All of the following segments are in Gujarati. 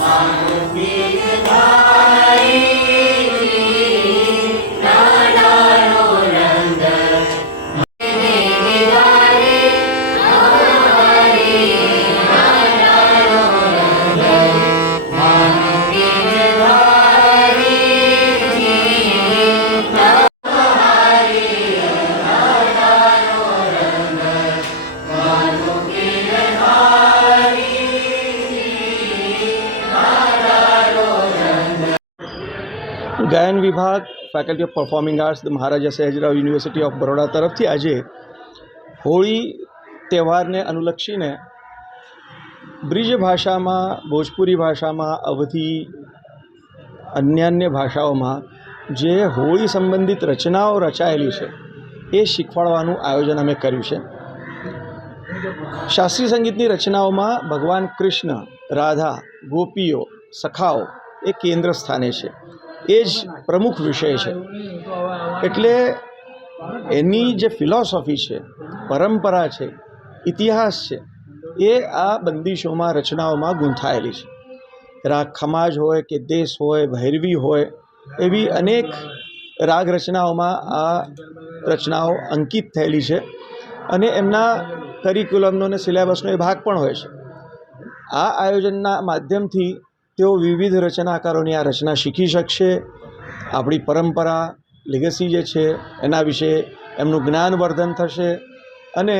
Manu Pini ગાયન વિભાગ faculty of performing arts Maharaja Sayajirao university of Baroda તરફથી આજે હોળી તહેવારને અનુલક્ષીને બ્રિજ ભાષામાં, ભોજપુરી ભાષામાં, અવધી, અન્યાન્ય ભાષાઓમાં જે હોળી સંબંધિત રચનાઓ રચાયેલી છે, એ શીખવાડવાનું આયોજન અમે કર્યું છે. શાસ્ત્રીય સંગીતની રચનાઓમાં ભગવાન કૃષ્ણ, રાધા, ગોપીઓ, સખાઓ એ કેન્દ્ર સ્થાને છે. એ જ પ્રમુખ વિષય છે. એટલે એની જે ફિલોસોફી છે, પરંપરા છે, ઇતિહાસ છે, એ આ બંદીશોમાં, રચનાઓમાં ગૂંથાયેલી છે. રાગ ખમાજ હોય કે દેશ હોય, ભૈરવી હોય, એવી અનેક રાગ રચનાઓમાં આ રચનાઓ અંકિત થયેલી છે અને એમના કરિક્યુલમનો અને સિલેબસનો એ ભાગ પણ હોય છે. આ આયોજનના માધ્યમથી તેઓ વિવિધ રચનાકારોની આ રચના શીખી શકશે. આપણી પરંપરા લેગસી જે છે, એના વિશે એમનું જ્ઞાનવર્ધન થશે અને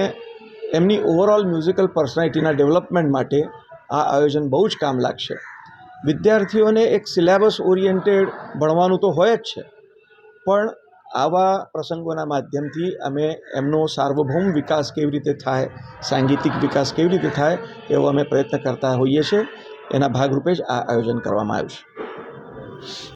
એમની ઓવરઓલ મ્યુઝિકલ પર્સનાલિટીના ડેવલપમેન્ટ માટે આ આયોજન બહુ જ કામ લાગશે. વિદ્યાર્થીઓને એક સિલેબસ ઓરિએન્ટેડ ભણવાનું તો હોય જ છે, પણ આવા પ્રસંગોના માધ્યમથી અમે એમનો સાર્વભૌમ વિકાસ કેવી રીતે થાય, સાંગીતિક વિકાસ કેવી રીતે થાય, એવો અમે પ્રયત્ન કરતા હોઈએ છીએ. એના ભાગરૂપે જ આ આયોજન કરવામાં આવ્યું છે.